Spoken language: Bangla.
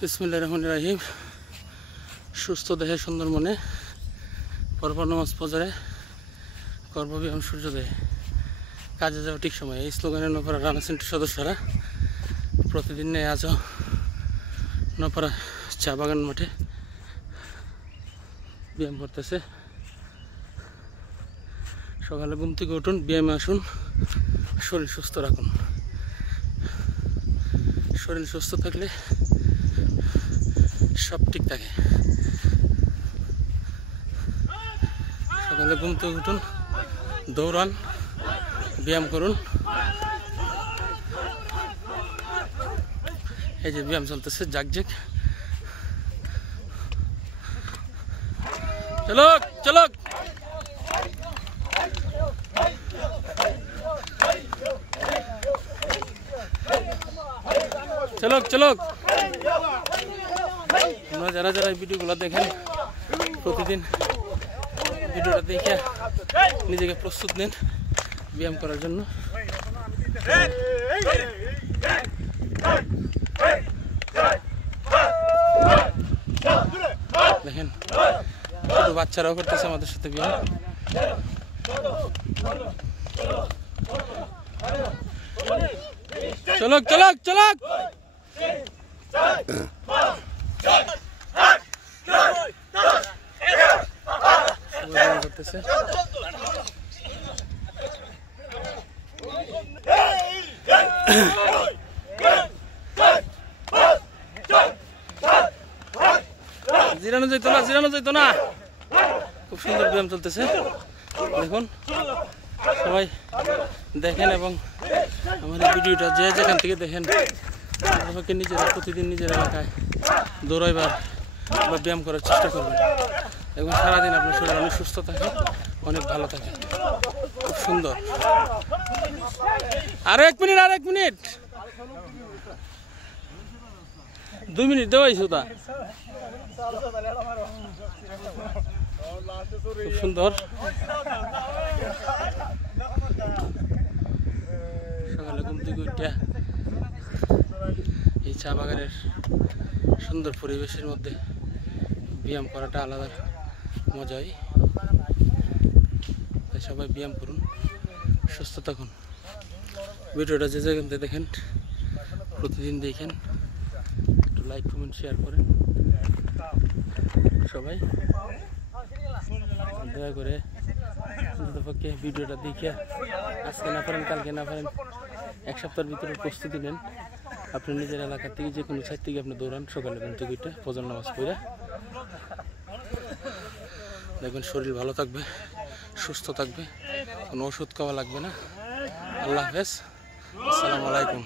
বিসমিল্লাহির রহমানির রহিম। সুস্থ দেহে সুন্দর মনে, পরপর নামাজ ফজরে, কর্মব্যায়াম সূর্যোদয়ে, কাজে যাওয়া ঠিক সময়, এই স্লোগানে নপাড়া রানা সেন্টার সদস্যরা প্রতিদিন নেই আজও নপাড়া চা বাগান মাঠে ব্যায়াম করতেছে। সকালে ঘুম থেকে উঠুন, ব্যায়ামে আসুন, শরীর সুস্থ রাখুন। শরীর সুস্থ থাকলে সব ঠিক থাকে। সকালে ঘুম থেকে উঠুন, দৌড়ান, ব্যায়াম করুন। এই যে ব্যায়াম চলতেছে, জাগজেগ। চলো চলো চলো চলো। আপনারা যারা যারা এই ভিডিওগুলো দেখেন, প্রতিদিন ভিডিওটা দেখে নিজেকে প্রস্তুত নেন ব্যায়াম করার জন্য। দেখেন ছোট বাচ্চারাও করতেছে আমাদের সাথে ব্যায়াম। চলো চলো চলো করতেছে। জিরানো যাইতো না, জিরানো যাইতো না। খুব সুন্দর ব্যায়াম চলতেছে, দেখুন। সবাই দেখেন এবং আমার এই ভিডিওটা যে যেখান থেকে দেখেন, আমাকে নিজেরা প্রতিদিন নিজের এলাকায় দৌড়াইবার বা ব্যায়াম করার চেষ্টা করবেন এবং সারাদিন আপনার শরীর অনেক সুস্থ থাকে, অনেক ভালো থাকে। খুব সুন্দর। আরো 1 মিনিট, আর 1 মিনিট, 2 মিনিট দেওয়াই সুদা। খুব সুন্দর। সকালে ঘুম থেকে উঠে এই চা বাগানের সুন্দর পরিবেশের মধ্যে ব্যায়াম করাটা আলাদা মজাই। তাই সবাই ব্যায়াম করুন, সুস্থ থাকুন। ভিডিওটা যে যেখান থেকে দেখেন, প্রতিদিন দেখেন, একটু লাইক কমেন্ট শেয়ার করেন। সবাই দয়া করে অন্ততপক্ষে ভিডিওটা দেখে আজকে না পারেন, কালকে না পারেন, 1 সপ্তাহের ভিতরে প্রস্তুতি নেন। আপনি নিজের এলাকার থেকে যে কোনো সাইড থেকে আপনি দৌড়ান সকালে ঘুম থেকে উঠে ফজর নামাজ পড়ে, দেখবেন শরীর ভালো থাকবে, সুস্থ থাকবে, কোনো ওষুধ খাওয়া লাগবে না। আল্লাহ হাফেজ, আসসালামু আলাইকুম।